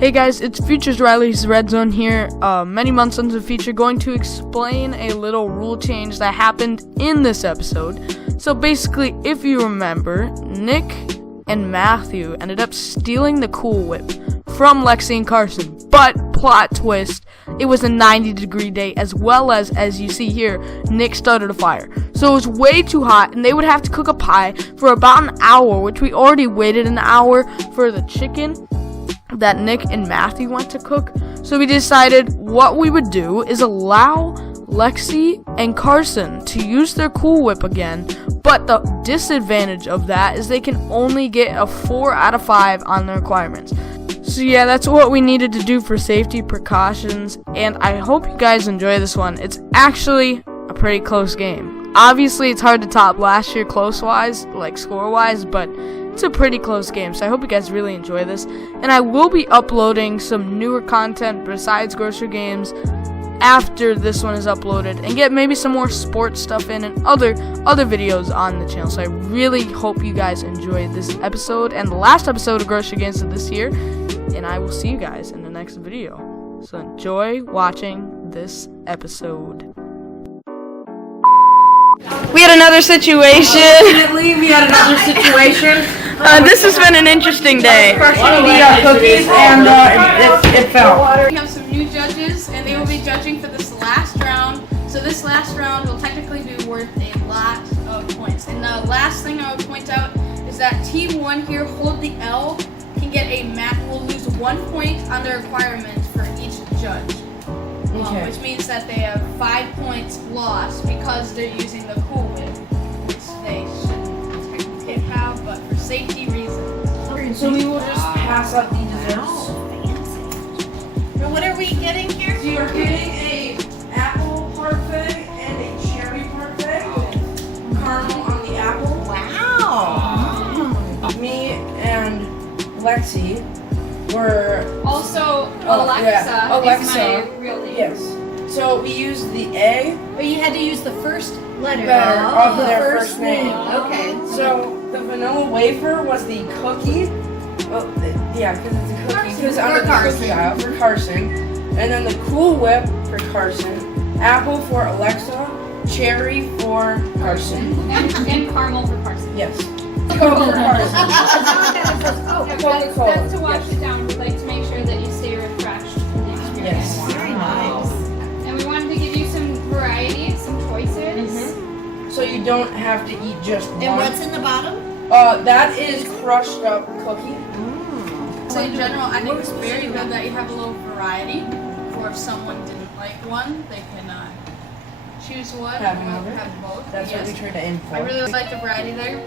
Hey guys, it's Futures Riley's Redzone here. Many months into the future, going to explain a little rule change that happened in this episode. So basically, if you remember, Nick and Matthew ended up stealing the Cool Whip from Lexi and Carson. But, plot twist, it was a 90-degree day, as well as you see here, Nick started a fire. So it was way too hot, and they would have to cook a pie for about an hour, which we already waited an hour for the chicken that Nick and Matthew went to cook. So we decided what we would do is allow Lexi and Carson to use their Cool Whip again, but the disadvantage of that is they can only get a 4 out of 5 on the requirements. So yeah, that's what we needed to do for safety precautions, and I hope you guys enjoy this one. It's actually a pretty close game. Obviously, it's hard to top last year close-wise, like score-wise, but it's a pretty close game, so I hope you guys really enjoy this. And I will be uploading some newer content besides grocery games after this one is uploaded, and get maybe some more sports stuff in and other videos on the channel. So I really hope you guys enjoyed this episode and the last episode of grocery games of this year, and I will see you guys in the next video. So enjoy watching this episode. We had another situation. Unfortunately, we had another situation. This has been an interesting day. Freshman beat cookies and it fell. We have some new judges, and they will be judging for this last round. So this last round will technically be worth a lot of points. And the last thing I would point out is that Team 1 here, Hold the L, can get will lose 1 point on the requirement for each judge. Okay. Which means that they have 5 points lost because they're using the Cool Whip, which they shouldn't technically have, but for safety reasons. So we will just pass up the desserts. So what are we getting here? So you're getting a apple parfait and a cherry parfait with caramel on the apple. Wow! Me and Lexi were Also, Alexa is my real name. Yes. So we used the A But you had to use the first letter of their first name. Okay. So the vanilla wafer was the cookie. Well, yeah, because it's a cookie. Because under the cookie aisle for Carson. And then the Cool Whip for Carson. Apple for Alexa. Cherry for Carson. And caramel for Carson. Yes. Coke for Carson. That's to wash it down. We like to make sure that you stay refreshed for the experience. Yes. Very nice. And we wanted to give you some variety, some choices. So you don't have to eat just one. And what's in the bottom? That is crushed up cookie. So in general, I think it's very good that you have a little variety, for if someone didn't like one, they can choose one Have or another. have both. That's what we tried to aim for. I really like the variety there.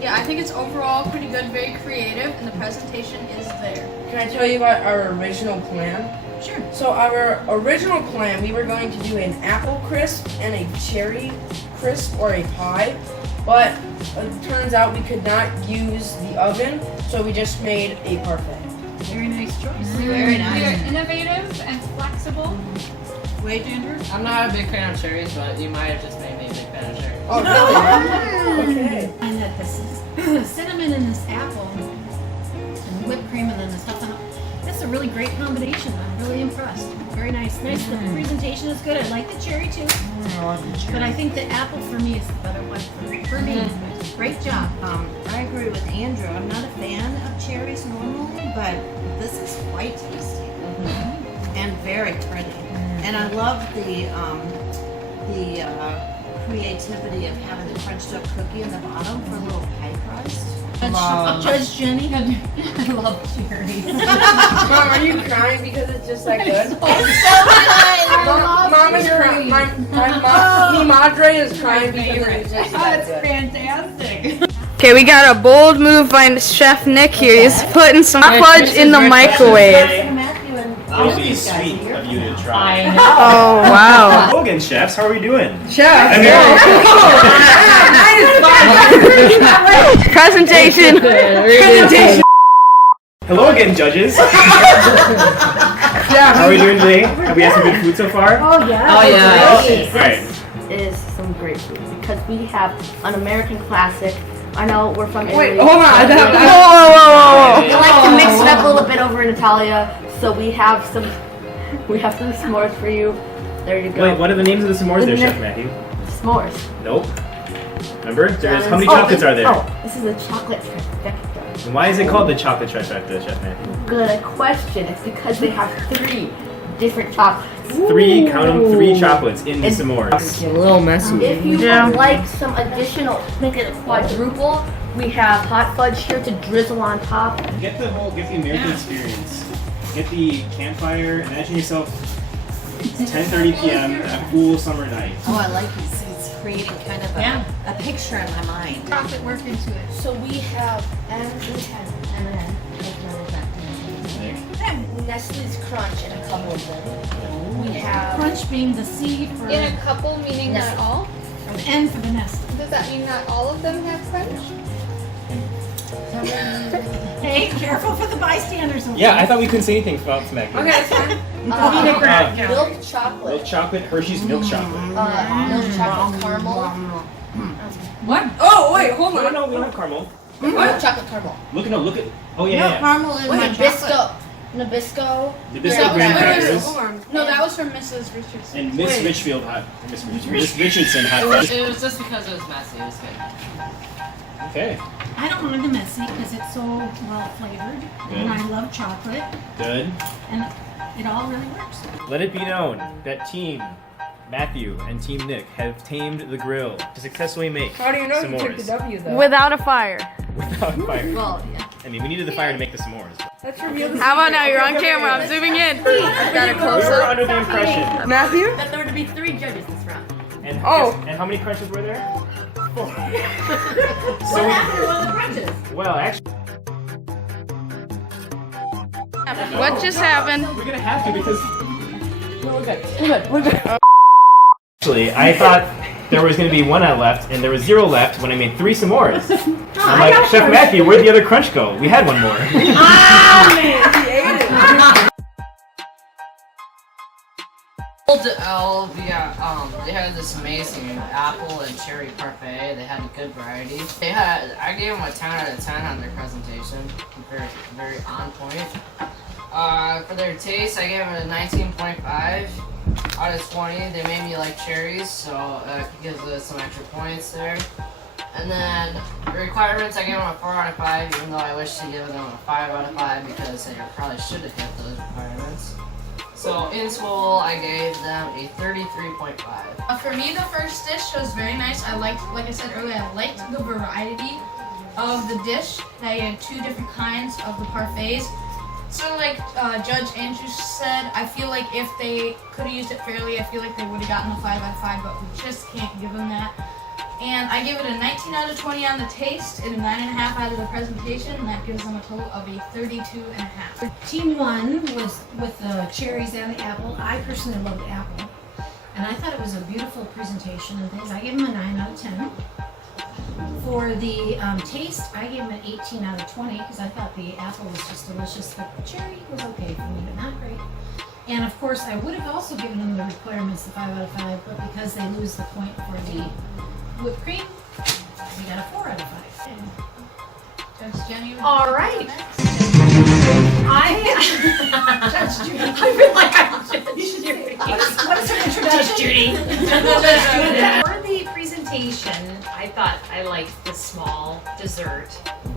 Yeah, I think it's overall pretty good, very creative, and the presentation is there. Can I tell you about our original plan? Sure. So our original plan, we were going to do an apple crisp and a cherry crisp or a pie, but it turns out we could not use the oven, so we just made a parfait. Very nice choice. Very nice. We are innovative and flexible. Wait, Andrew. I'm not a big fan of cherries, but you might have just made me a big fan of cherries. Oh, really? Okay. And that the cinnamon and this apple and whipped cream and then the stuff on it. That's a really great combination. I'm really impressed. Very nice. Nice. The presentation is good. I like the cherry too. But I think the apple for me is the better one for me. Great job. I agree with Andrew. I'm not a fan of cherries normally, but this is quite tasty and very pretty. And I love the creativity of having the crunched up cookie in the bottom for a little pie crust. Judge Jenny. I love cherries. Mom, are you crying because it's just that good? Mom is crying. Mi madre is crying because it's just that good. Fantastic. Okay, we got a bold move by Chef Nick here. He's putting some fudge in the microwave. That would be sweet of you to try. Oh, wow. Hello again, chefs. How are we doing? Chef. Presentation. Hello again, judges. How are we doing today? Have we had some good food so far? Oh yeah. Oh, yeah. All right. Is some great food because we have an American classic I know we're from Italy. Wait, hold on. Whoa. We like to mix it up a little bit over in Italia, so we have some s'mores for you. There you go. Wait, what are the names of the s'mores there, Chef Matthew? S'mores. Nope. Remember? How many chocolates are there? Oh, this is a chocolate trifecta. And why is it called the chocolate trifecta, Chef Matthew? Good question. It's because they have 3 different chocolates. Count them, 3 chocolates in the s'mores. It's a little messy. If you would like some additional, make it a quadruple, we have hot fudge here to drizzle on top. Get the American experience. Get the campfire. Imagine yourself. It's 10:30 p.m. on a cool summer night. Oh, I like these. It's creating kind of a picture in my mind. Chocolate work into it. So we have M&M. Nestle's Crunch and a couple of them. We have Crunch being the C for In a couple, meaning not all? or the N for the nest. Does that mean not all of them have crunch? Hey, careful for the bystanders. Yeah, I thought we couldn't say anything about Smack. Okay, it's fine. milk chocolate, Milk chocolate, Hershey's milk chocolate. milk chocolate caramel, What? Oh, wait, hold on. No, we don't have caramel. milk chocolate caramel, Look at. Oh yeah. Caramel in my chocolate. Nabisco. Nabisco graham crackers. Hold on. No, that was from Mrs. Richardson. And Miss Wait. Richfield hot. Miss Richardson hot fudge. It was just because it was messy. It was good. Okay. I don't mind the messy because it's so well flavored, and I love chocolate, Good. and it all really works. Let it be known that Team Matthew and Team Nick have tamed the grill to successfully make How do you know you took the s'mores W though? Without a fire. without fire. Well, yeah. I mean, we needed the fire to make the s'mores. Let's reveal the How about secret. now? You're on Okay, camera. I'm okay. zooming in. I've got a We close were up. under the impression. Matthew? That there were to be 3 judges this round. And Oh. how many crunches were there? 4. What happened to one of the crunches? Well, actually, What just happened? we're gonna have to because. Actually, I thought there was gonna be 1 left, and there was 0 left when I made 3 s'mores. I'm like, Chef Matthew, where'd the other crunch go? We had 1 more. They had this amazing apple and cherry parfait. They had a good variety. I gave them a 10 out of 10 on their presentation. Very, very on point. For their taste, I gave them a 19.5 out of 20. They made me like cherries, so it gives us some extra points there. And then the requirements, I gave them a 4 out of 5, even though I wish to give them a 5 out of 5 because they probably should have hit those requirements. So in school, I gave them a 33.5. For me, the first dish was very nice. I liked, like I said earlier, I liked the variety of the dish. They had 2 different kinds of the parfaits. So like Judge Andrew said, I feel like if they could have used it fairly, I feel like they would have gotten a 5 out of 5, but we just can't give them that. And I give it a 19 out of 20 on the taste and a 9.5 out of the presentation, and that gives them a total of a 32.5. Team 1 was with the cherries and the apple. I personally loved the apple, and I thought it was a beautiful presentation and things. I gave them a 9 out of 10. For the taste, I gave them an 18 out of 20 because I thought the apple was just delicious. The cherry was okay for me, but not great. And of course, I would have also given them the requirements, the 5 out of 5, but because they lose the point for the whipped cream, we got a 4 out of 5. Judge Jenny. All right. Judge Judy. I feel like I'm Judge Judy. What is her introduction? Judge Judy. For the presentation, I thought I liked the small dessert,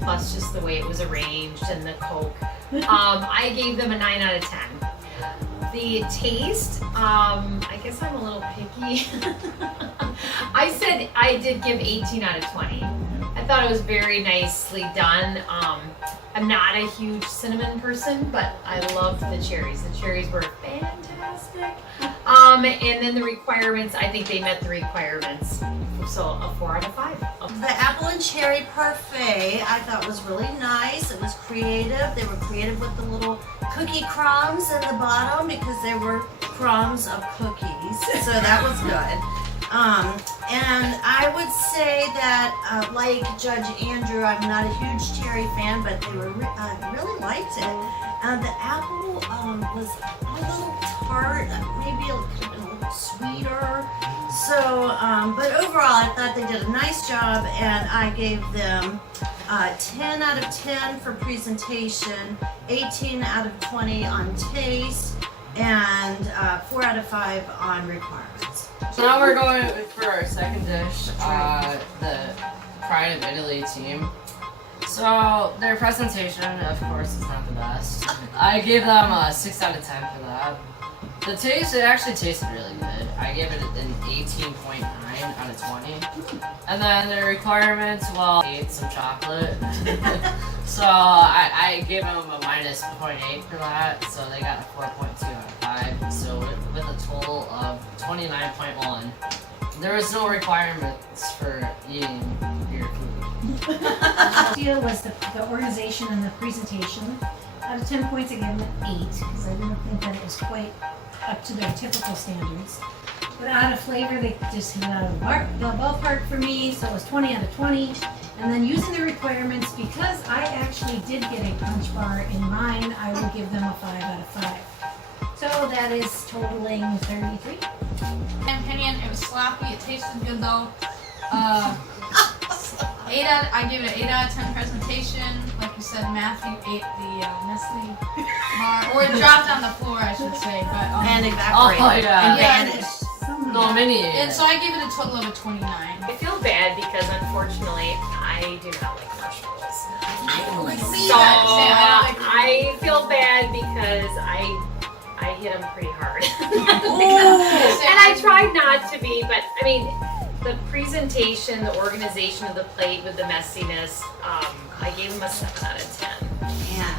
plus just the way it was arranged and the Coke. I gave them a 9 out of 10. The taste, I guess I'm a little picky. I said I did give 18 out of 20. I thought it was very nicely done. I'm not a huge cinnamon person, but I loved the cherries. The cherries were fantastic. And then the requirements, I think they met the requirements. So a 4 out of 5. The apple and cherry parfait I thought was really nice. It was creative. They were creative with the little cookie crumbs in the bottom because they were crumbs of cookies. So that was good. And I would say that, like Judge Andrew, I'm not a huge cherry fan, but they were I really liked it. The apple was a little tart, maybe it could have been a little sweeter. So, but overall, I thought they did a nice job, and I gave them 10 out of 10 for presentation, 18 out of 20 on taste, and 4 out of 5 on requirements. So now we're going for our second dish, the Pride of Italy team. So their presentation, of course, is not the best. I gave them a 6 out of 10 for that. The taste, it actually tasted really good. I gave it an 18.9 out of 20. And then the requirements, well, I ate some chocolate. So I gave them a minus 0.8 for that. So they got a 4.2 out of 5. So with a total of 29.1. There was no requirements for eating your food. The deal was the organization and the presentation. Out of 10 points, I gave them an 8 because I didn't think that it was quite up to their typical standards. But out of flavor, they just hit it out of the ballpark for me, so it was 20 out of 20. And then using the requirements, because I actually did get a punch bar in mine, I will give them a 5 out of 5. So that is totaling 33. In my opinion, it was sloppy. It tasted good though. I gave it an 8 out of 10 presentation. Like you said, Matthew ate the Nestle bar, or it dropped on the floor, I should say. But And evaporated. Oh, yeah. And vanished. No, mini. and so I gave it a total of a 29. I feel bad because unfortunately I do not like marshmallows. So I feel bad because I hit them pretty hard. And I tried not to be, but I mean, the presentation, the organization of the plate with the messiness, I gave them a 7 out of 10. Yeah.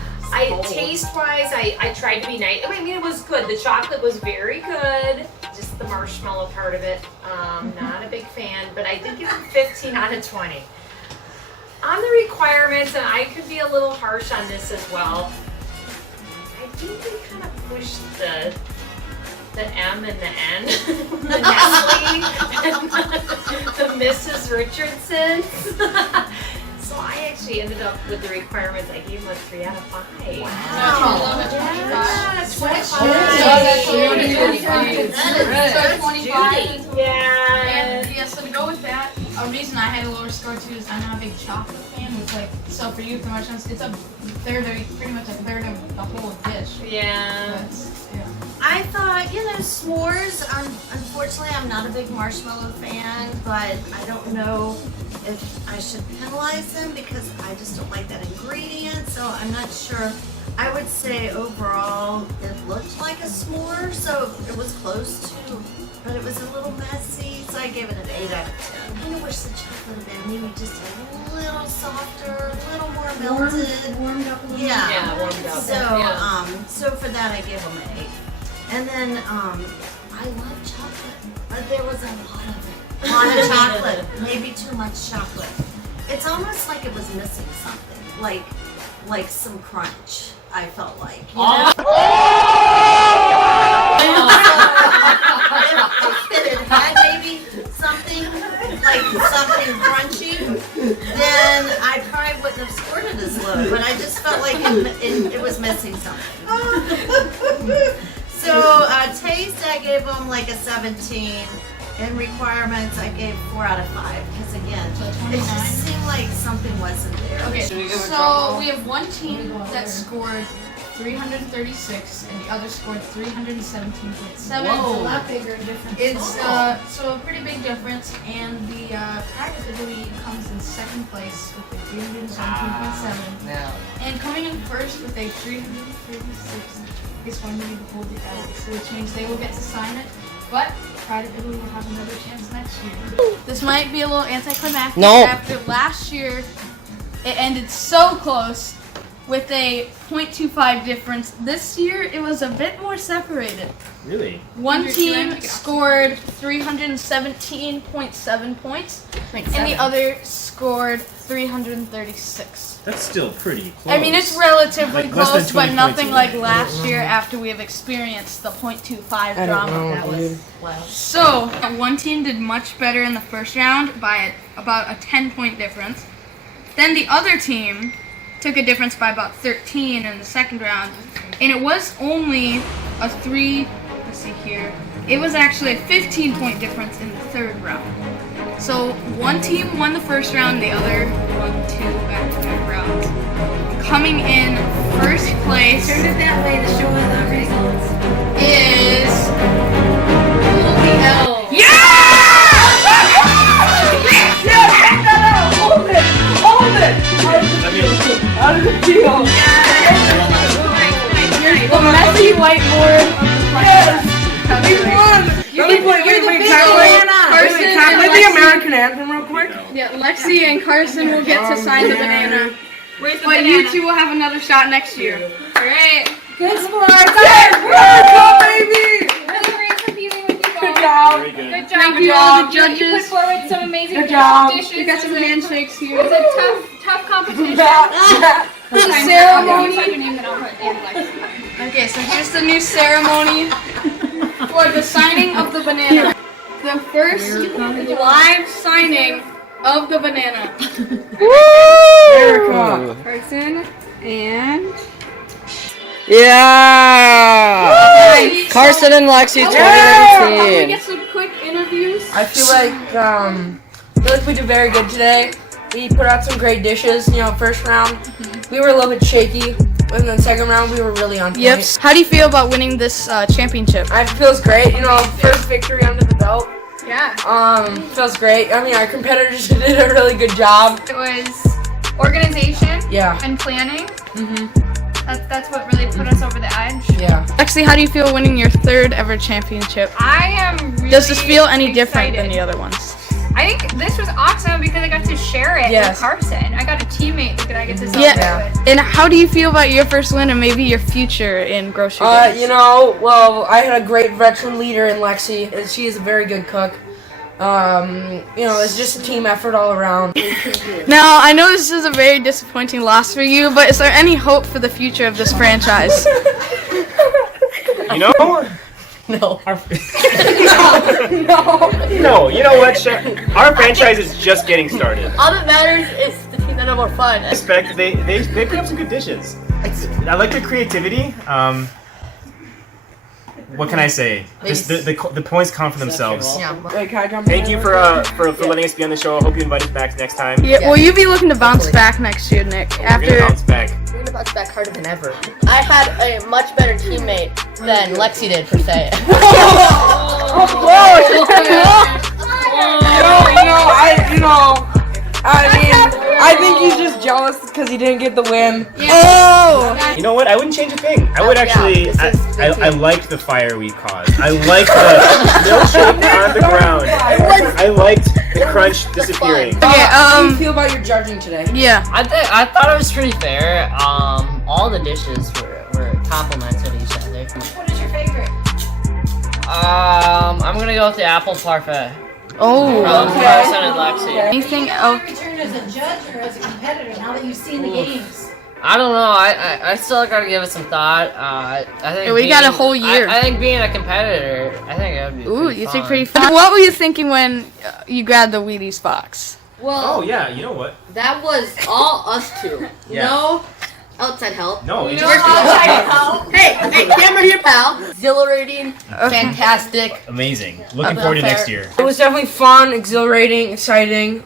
Taste-wise, I tried to be nice. I mean, it was good. The chocolate was very good. Just the marshmallow part of it, not a big fan, but I did give them 15 out of 20. On the requirements, and I could be a little harsh on this as well, I think they kind of pushed the M and the N, the Nestle, and the Mrs. Richardson. So I actually ended up with the requirements. I gave them a 3 out of 5. Wow. Yeah, so to go with that, a reason I had a lower score too is I'm not a big chocolate fan. It's like, so for you, pretty much, it's a third of, pretty much a third of the whole dish. Yeah. But, yeah. I thought, s'mores, unfortunately, I'm not a big marshmallow fan, but I don't know if I should penalize them because I just don't like that ingredient, so I'm not sure. I would say overall it looked like a s'more, so it was close to, but it was a little messy, so I gave it an 8 out of 10. I kind of wish the chocolate had been maybe just a little softer, a little more melted. Warmed up a little. Yeah, warmed up. So, Yeah. So for that I gave them an 8. And then, I love chocolate, but there was a lot of it. A lot of chocolate, maybe too much chocolate. It's almost like it was missing something, like some crunch, I felt like, you know? If it had maybe something, like something crunchy, then I probably wouldn't have scored it as low, but I just felt like it was missing something. So, taste, I gave them like a 17. In requirements, I gave 4 out of 5. Because again, it just seemed like something wasn't there. Okay, so we have one team that scored 336 and the other scored 317.7. Whoa. A lot bigger difference. It's so a pretty big difference, and the Pride of Italy comes in second place with a 317.7. Yeah. And coming in first with a 336 is going to be the Holy L, so which means they will get to sign it, but Pride of Italy will have another chance next year. This might be a little anticlimactic. No. After last year, it ended so close with a 0.25 difference. This year, it was a bit more separated. Really? One team scored 317.7 points, and the other scored 336. That's still pretty close. I mean, it's relatively Like, less than close, but 20 nothing points like last year after we have experienced the 0.25 I don't drama. know, That dude. was so. One team did much better in the first round by about a 10-point difference. Then the other team took a difference by about 13 in the second round, and it was only a let's see here, it was actually a 15-point difference in the third round. So one team won the first round, the other won 2 back-to-back rounds. Coming in first place Turn it that way to show the results. is Holy L. Out of the field. The messy whiteboard of the Yes. We won. Let me play the American anthem real quick. Yeah, Lexi and Carson will get to sign the banana. But you two will have another shot next year. Alright. Good sports. America, baby. Really great competing with you Good guys. job. Very good. Good job. Thank you all the You judges. put forward some amazing Good job. dishes. We got some handshakes It here. was a tough competition. The You ceremony. sign your name, then I'll put in Lexi. Okay, so here's the new ceremony for the signing of the banana. The first live signing of the banana. America. Carson and Yeah. Carson and Lexi, Can we get some quick interviews? I feel like we did very good today. We put out some great dishes. You know, first round we were a little bit shaky, and then second round we were really on point. Yep. How do you feel about winning this championship? It feels great. You know, first victory under the belt. Yeah. Feels great. I mean, our competitors did a really good job. It was organization Yeah. and planning. Mhm. That's what really put us over the edge. Yeah. Lexi, how do you feel winning your third ever championship? I am really Does this feel any different than excited. the other ones? I think this was awesome because I got to share it Yes. with Carson. I got a teammate that I get to celebrate Yeah. with. And how do you feel about your first win and maybe your future in grocery goods? You know, well, I had a great veteran leader in Lexi, and she is a very good cook. You know, it's just a team effort all around. Now, I know this is a very disappointing loss for you, but is there any hope for the future of this franchise? You know? No. Our No, you know what, Chef? Our franchise is just getting started. All that matters is the team that have more fun. I expect they put up some good dishes. I like their creativity. What can I say? Just the points come for themselves. Wait, can I jump Thank in you there? for letting us be on the show. I hope you invite us back next time. Yeah, will you be looking to bounce back next year, Nick? We're gonna bounce back. We're gonna bounce back harder than ever. I had a much better teammate than Lexi did, per se. I think he's just jealous because he didn't get the win. You know what? I wouldn't change a thing. I would actually. I liked the fire we caused. I liked the milkshake on the ground. I liked the crunch disappearing. Okay, How do you feel about your judging today? yeah. I thought it was pretty fair. All the dishes were complimented each other. What is your favorite? I'm gonna go with the apple parfait. Oh, From okay. Carson and Lexi. Anything else? Return as a judge or as a competitor now that you've seen the games? I don't know. I still gotta give it some thought. I think Yeah, we got a whole year. I think being a competitor, I think it would be. Ooh, pretty you fun. think pretty fun. What were you thinking when you grabbed the Wheaties box? Oh yeah, you know what? That was all us two. Yeah. No outside help. No, it Hey, camera here, pal. Exhilarating, fantastic. amazing. Looking forward to next year. It was definitely fun, exhilarating, exciting.